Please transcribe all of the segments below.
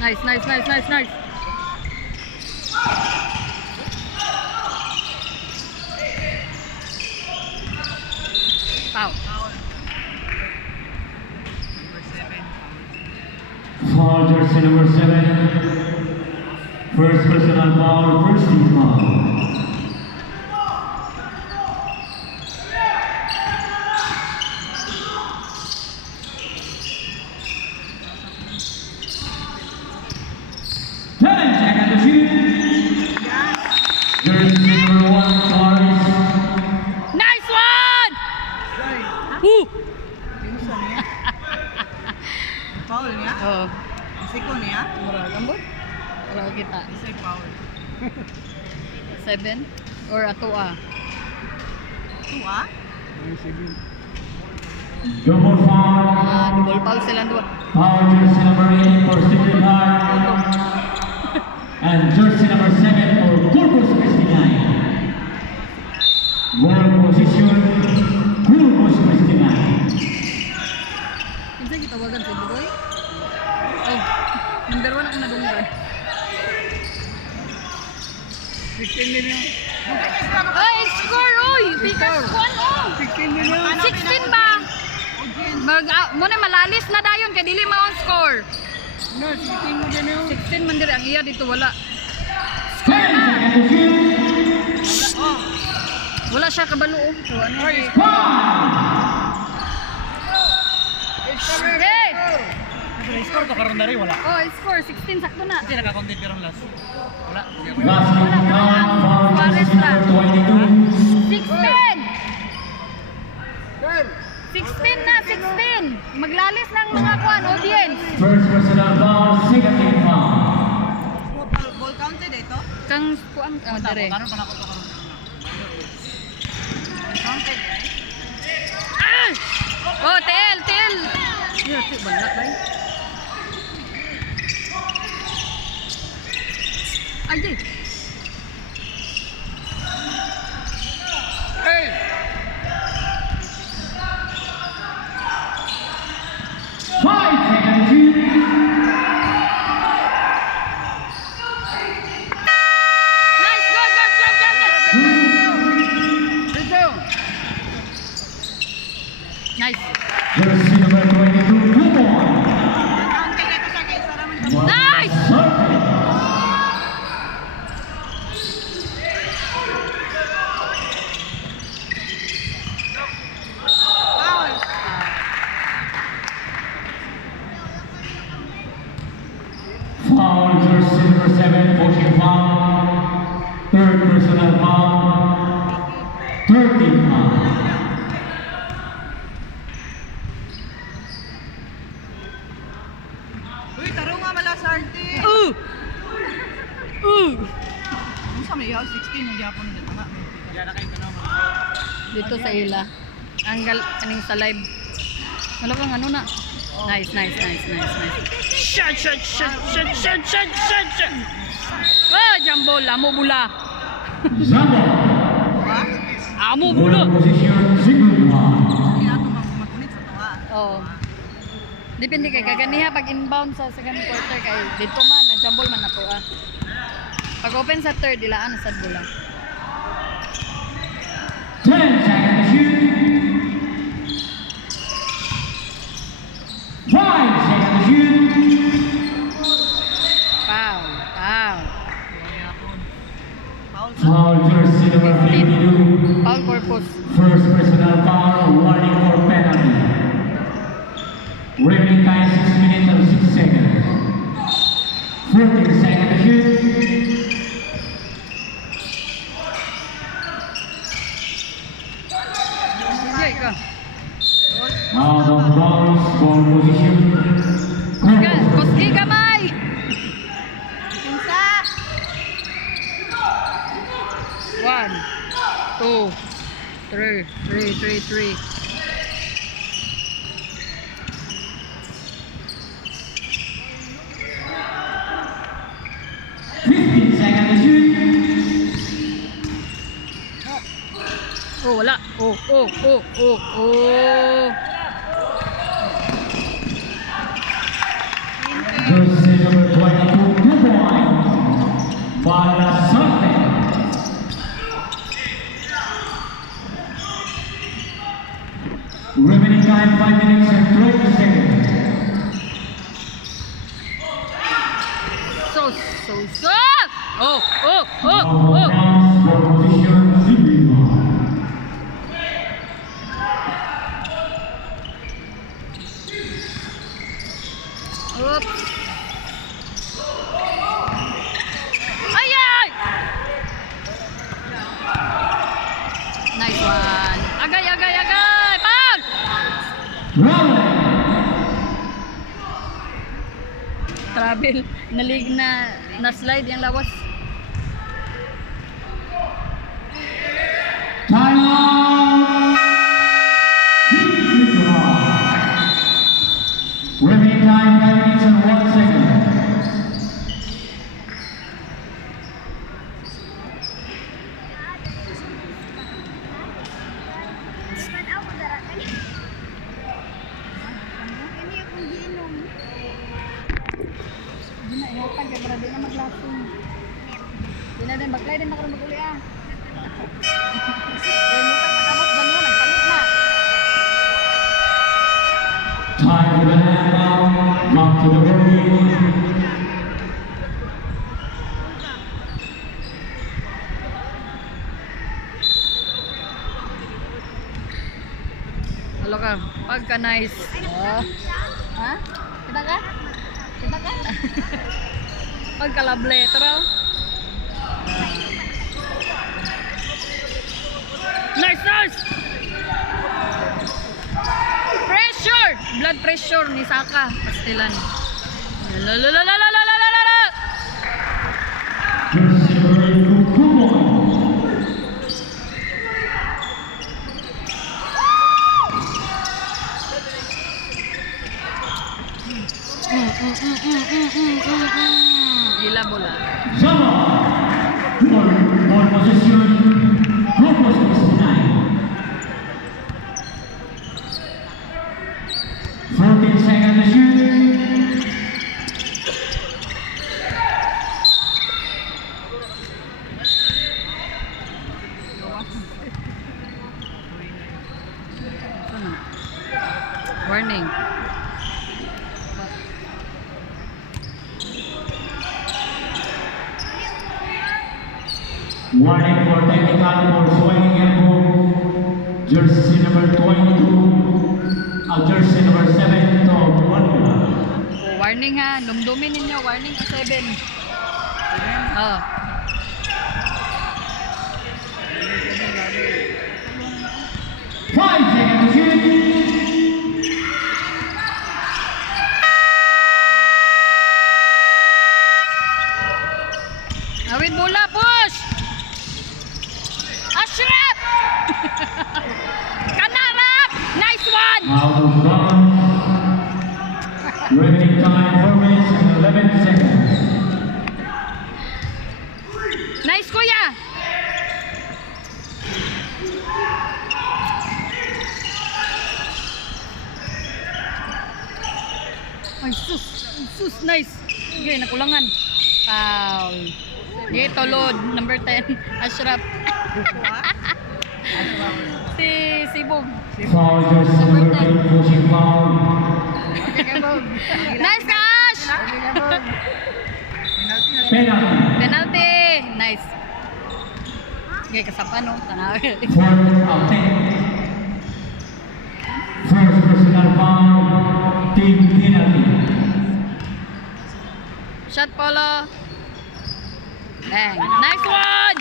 Nice, nice, nice, nice, nice. Foul. Foul, jersey number 7. First personal foul, first team foul. Nice one! Woo! Foul niya? Oh, Siko niya? mura lambot. Wala ko kita. Isa'y foul. 7 or ato ah. Ito ah? Double foul. Double foul silang dua. Foul, jersey number 8 for Stephen Hart. And jersey number 7 for Corpus Christi 9. Ball position, Corpus Christi 9. Kinsa gitawagan sa Bugoy? Oh, number 1 ako nadunggan. 16 million. Ay, score oy! Because 1 oh! 16 million. 16 ba? Mo na malalis na dayon kay dili mao score. No, 16 million. 16 man diri ang iya dito wala. 10 seconds to shoot. Wala siya kabalo oh. So ano? Hey! Score to karon dari wala. Oh, score 16 sakto na. Kasi naka-content pero last. Wala. Basket count, foul, jersey number 22. 16 na, 16. Maglalis ng mga kwan, audience. First personal foul, second team foul. Ball counted ito? Kang kuan dire. Karon pa nako to karon. Counted right? Ah! Oh, tel. Yeah, bala ba? Ay. Hey. 5 seconds to shoot. Nice, go. Nice. Jersey number 22, Kumon. Counted ito sa kay Sara man. Nice! Foul. Foul, jersey number 7, coaching foul. Third personal foul. Third team foul. Uy, tarong nga mala sa arte. Ano sa may 16 yung Japon dito nga. Diyan na kayo tanong. Dito sa ila. Anggal kaning sa live. Wala kang ano na. Nice. Shot. Oh, jumbo, amo bula. Zambo. Ha? Amo Ball bula. position, single foul. Hindi nato magunit sa tuwa. Oh. Depende kay kaganiha pag inbound sa second quarter kay dito man na jumbo man nato ah. Pag open sa third ilaan sad bula. 10 seconds to shoot. 5 seconds to shoot. Foul. Foul, jersey number 52. Foul Corpus. First personal foul, warning for penalty. Remaining time 6 minutes and 6 seconds. 14 seconds to shoot. Sige ka. Out of bounds, ball position. Koski gamay. Pinsa! 1 2 3 15 seconds to shoot. Oh, wala. Oh. Jersey number 20. time 5 minutes and 20 seconds. So. Oh. Points for position 0. Oops. Ay! Nice one. Agay! Pag! Rally. Travel. Na slide yung lawas. Time out. Remaining time 5 minutes and 1 second. Di na ihatag kaya para di na maglasong. Di na din baglay din na karon maguli ah. Kaya mo pa pagkabot ganyan nagpalit na. Time for the hand out. Back to the body. Halo ka, pagka nice. Oh. Ha? Kita ka? Pagka lovely, tara. Nice! Pressure! Blood pressure ni Saka. Pastilan. Lalalalalalalalalala! Jersey number 2 points. Ila bola. Zama. Ball position. Corpus Christi 9. 14 seconds to shoot. Warning. Warning for technical for swinging elbow. Jersey number 22. Jersey number 7 to Manila. Warning ha, dumdumin ninyo. Warning ang 7. Oh. Five seconds to shoot. Awit bola, push! Ashraf! Kanarap! Nice one! Out of bounds. Remaining time 4 minutes and 11 seconds. Nice kuya! Ay sus, nice. Okay, nakulangan. Foul. Okay, tolod, number 10, Ashraf. si Sibog. Foul jersey number 8 pushing foul. Nice cash! Penalty. Penalty! Nice. Okay, kasapa no? Tanawin. 4 out 10. First personal foul. Team penalty. Shot polo. Bang. Nice one!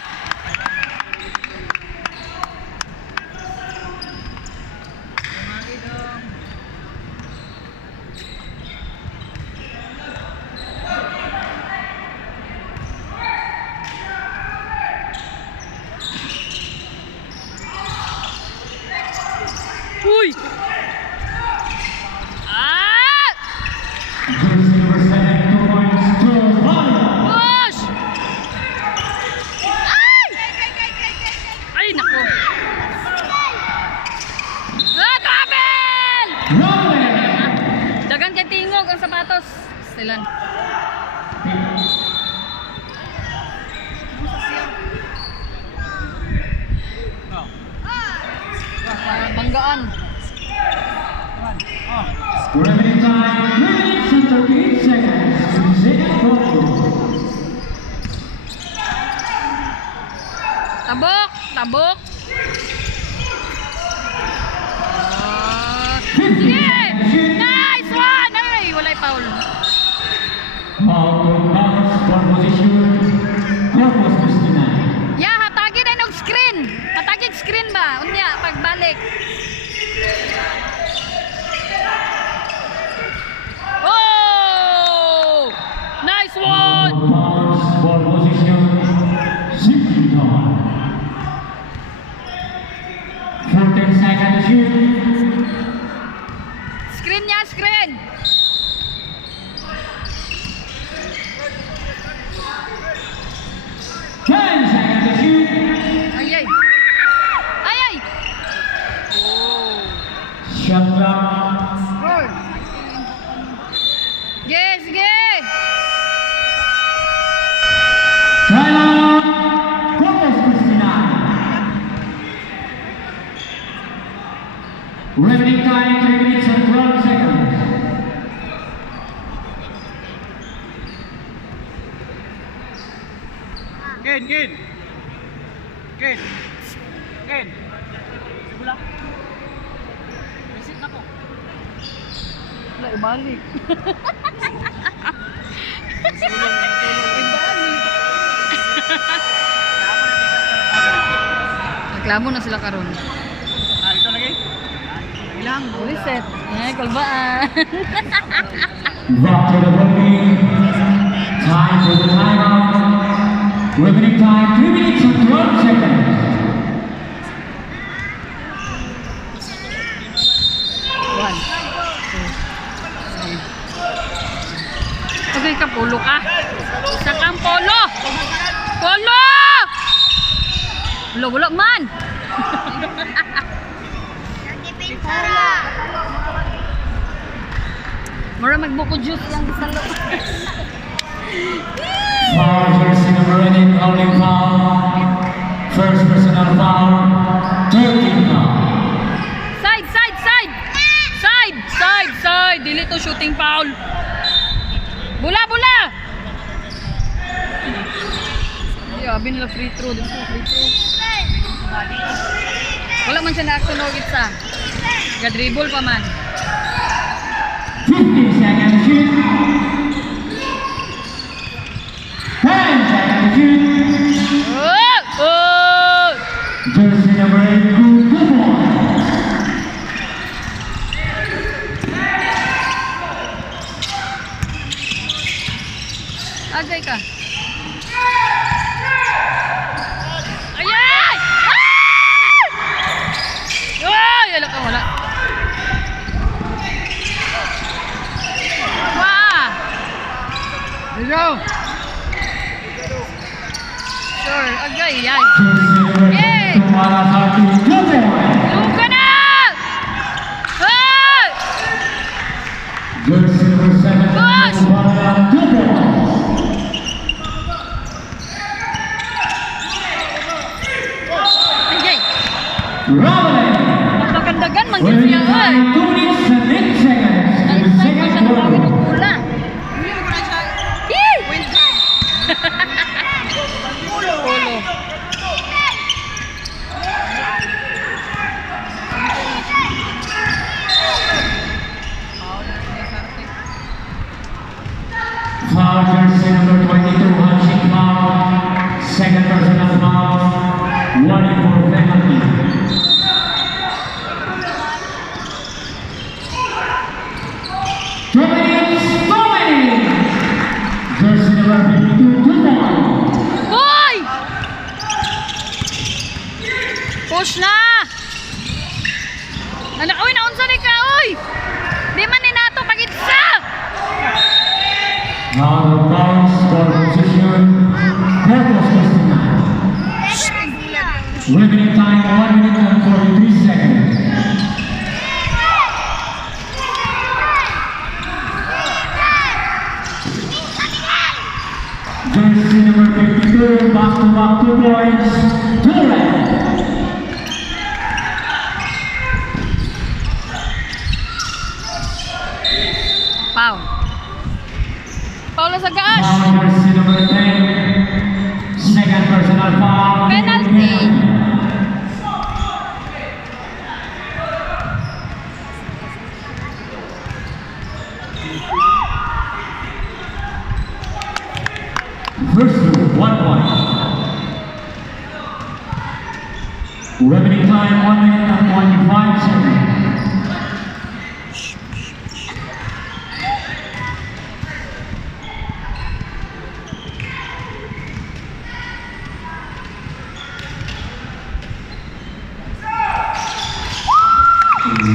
Uy! Ah! Jersey number 7 2 points to Hala. Push! Ay! Ay, naku. Ah, travel! Rolling. Dagan kay tingog ang sapatos. Stilan. Banggaan. Remaining time 3 minutes and 38 seconds. Second quarter. Tabok! Tabok! Sige! Nice one! Ay, walay foul. Out of bounds for position. Corpus Christi 9. Ya, hatagi na yung screen. Hatagi screen ba? Unya, pagbalik. Oh! Nice one! Bounds for position. 60 down. 14 seconds to shoot. Screen niya, screen! Ten seconds to shoot. Ay, ay! Ay, ay! Oh! Shot clock. Score! Sige, sige! Timeout. Corpus Christi 9. Remaining time 3 minutes and 12 seconds. Ken, Ken. Ken. Ken. Sigula. Visit na ko. Wala, ibalik. Reklamo na sila karon. Ah, ito lagi. Ilang. Reset. Ay, kulbaan. Back to the voting. Time for the timeout. Remaining time 3 minutes and 12 seconds. One. Two. Three. Okay ka, polo ka. Isa kang polo. Polo! Wala man. Mura magbuko juice yung bisalo. Foul jersey number 8, holding foul. First personal foul. 13 foul. Side, side, side! Side, side, side! Dili to shooting foul. Bula, bula! Hindi, abin nila free throw. Dito free throw. Wala man siya na-action o gitsa. Ga-dribble pa man. 15 seconds to shoot. 10 seconds to shoot. Oh! Oh! Jersey number 8, good point. Agay ka. Ayay! Ay! Ay! Wala ka, wala. Wah! Let's go! Sure, agay, yan. Jersey number Yay! 8, Tumarasaki, good point. Luka na! Ay! Jersey number 7, Push! Tumarasaki, good point. Agay! Robin. Magdagan man din Remaining siya, ay! time 2 minutes and 8 seconds to Ay, the side pa siya second nakawin ng quarter. pula. Hindi mo na siya. Yee! Win time. Polo. Foul jersey number 22, Hanshik foul. Second personal foul. Warning for penalty. Dominic! Jersey number 52, good point. Boy! Push na! Anak, uy, naunsa ni ka, uy! Di man ni nato pag-itsa! Out of bounds for position. Corpus Christi 9. Remaining time 1 minute and 43 seconds. Jersey number 52, back-to-back 2 points. Durant. Remaining time 1 minute and 25 seconds.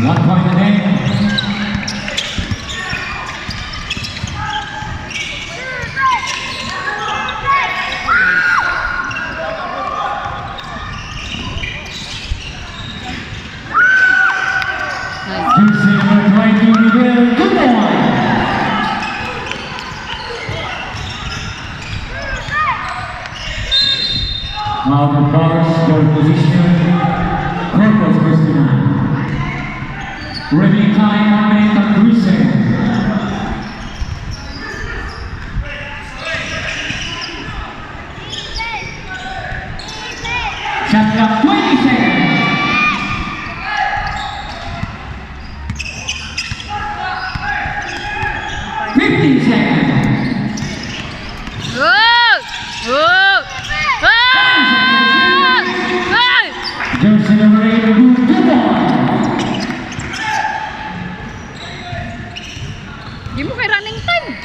One point again. Nice. Jersey number 20, Miguel Guzman. Now the bars for position, Corpus Christina. Remaining time 1 minute and 3 seconds. Shot clock 20 seconds. Whoa! Whoa! Whoa! Jersey number 8, Guzman. Di mo kay running time.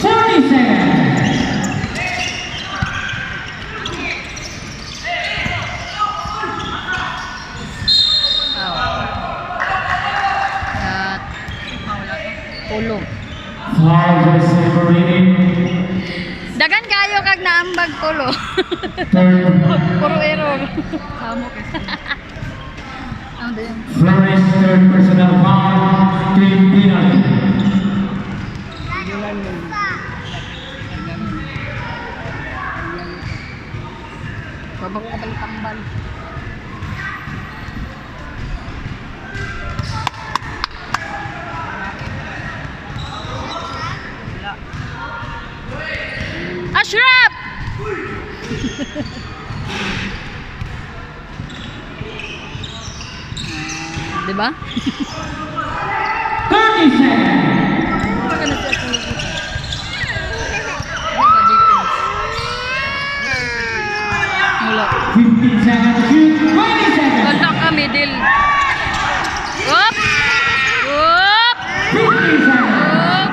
40 seconds. At polo. Foul jersey number 18. Dagan kayo kag naambag polo. Third, Puro error. Kamo kasi. Ano din? Flores, third personal foul, team penalty. Babak ka balik tambal. Ashraf! Diba? 30 seconds. Wala. 15 seconds, shoot, 20 seconds. Wala ka, middle. Up! Up! 15 seconds. Up!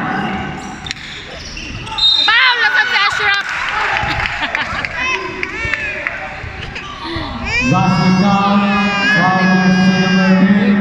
Foul! Nasaan si Ashraf? Basket down, foul jersey number 10.